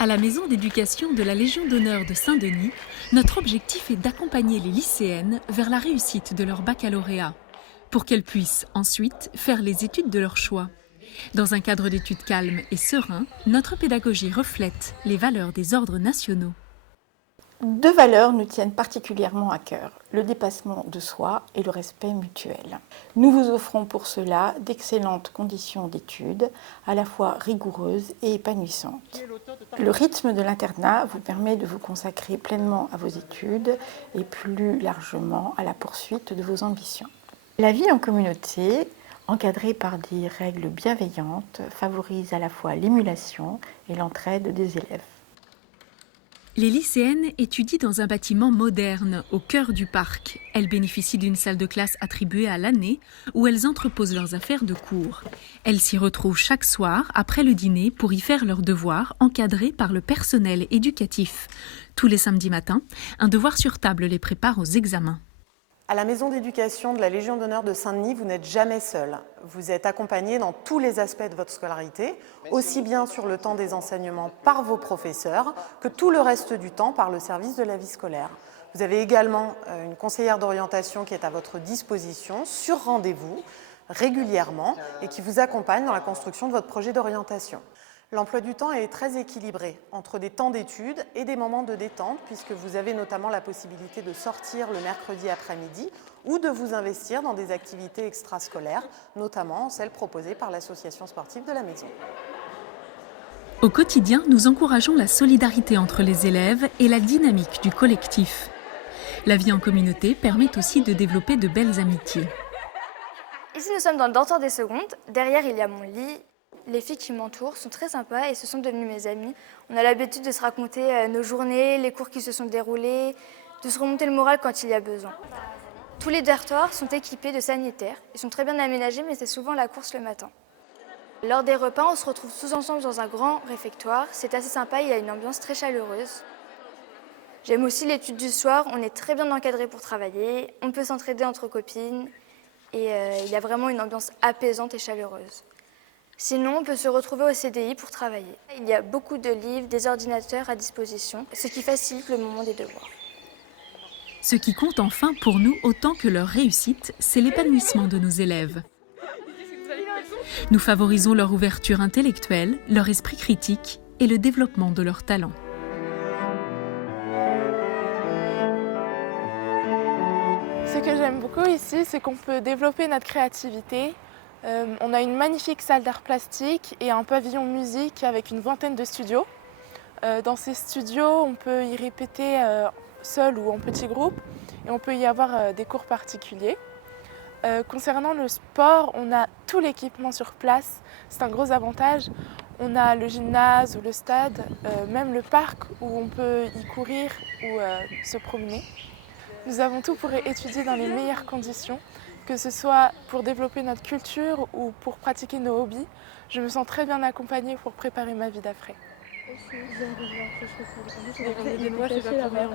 À la maison d'éducation de la Légion d'honneur de Saint-Denis, notre objectif est d'accompagner les lycéennes vers la réussite de leur baccalauréat, pour qu'elles puissent ensuite faire les études de leur choix. Dans un cadre d'études calme et serein, notre pédagogie reflète les valeurs des ordres nationaux. Deux valeurs nous tiennent particulièrement à cœur, le dépassement de soi et le respect mutuel. Nous vous offrons pour cela d'excellentes conditions d'études, à la fois rigoureuses et épanouissantes. Le rythme de l'internat vous permet de vous consacrer pleinement à vos études et plus largement à la poursuite de vos ambitions. La vie en communauté, encadrée par des règles bienveillantes, favorise à la fois l'émulation et l'entraide des élèves. Les lycéennes étudient dans un bâtiment moderne, au cœur du parc. Elles bénéficient d'une salle de classe attribuée à l'année, où elles entreposent leurs affaires de cours. Elles s'y retrouvent chaque soir, après le dîner, pour y faire leurs devoirs, encadrés par le personnel éducatif. Tous les samedis matins, un devoir sur table les prépare aux examens. À la maison d'éducation de la Légion d'honneur de Saint-Denis, vous n'êtes jamais seul. Vous êtes accompagné dans tous les aspects de votre scolarité, aussi bien sur le temps des enseignements par vos professeurs que tout le reste du temps par le service de la vie scolaire. Vous avez également une conseillère d'orientation qui est à votre disposition sur rendez-vous régulièrement et qui vous accompagne dans la construction de votre projet d'orientation. L'emploi du temps est très équilibré entre des temps d'études et des moments de détente, puisque vous avez notamment la possibilité de sortir le mercredi après-midi ou de vous investir dans des activités extrascolaires, notamment celles proposées par l'association sportive de la maison. Au quotidien, nous encourageons la solidarité entre les élèves et la dynamique du collectif. La vie en communauté permet aussi de développer de belles amitiés. Ici, nous sommes dans le dortoir des secondes. Derrière, il y a mon lit. Les filles qui m'entourent sont très sympas et ce sont devenues mes amies. On a l'habitude de se raconter nos journées, les cours qui se sont déroulés, de se remonter le moral quand il y a besoin. Tous les dortoirs sont équipés de sanitaires. Ils sont très bien aménagés, mais c'est souvent la course le matin. Lors des repas, on se retrouve tous ensemble dans un grand réfectoire. C'est assez sympa, il y a une ambiance très chaleureuse. J'aime aussi l'étude du soir. On est très bien encadrés pour travailler. On peut s'entraider entre copines. Et il y a vraiment une ambiance apaisante et chaleureuse. Sinon, on peut se retrouver au CDI pour travailler. Il y a beaucoup de livres, des ordinateurs à disposition, ce qui facilite le moment des devoirs. Ce qui compte enfin pour nous autant que leur réussite, c'est l'épanouissement de nos élèves. Nous favorisons leur ouverture intellectuelle, leur esprit critique et le développement de leurs talents. Ce que j'aime beaucoup ici, c'est qu'on peut développer notre créativité. On a une magnifique salle d'art plastique et un pavillon musique avec une vingtaine de studios. Dans ces studios, on peut y répéter seul ou en petit groupe et on peut y avoir des cours particuliers. Concernant le sport, on a tout l'équipement sur place, c'est un gros avantage. On a le gymnase ou le stade, même le parc où on peut y courir ou se promener. Nous avons tout pour étudier dans les meilleures conditions, que ce soit pour développer notre culture ou pour pratiquer nos hobbies. Je me sens très bien accompagnée pour préparer ma vie d'après. Des fois, c'est pas pour rien.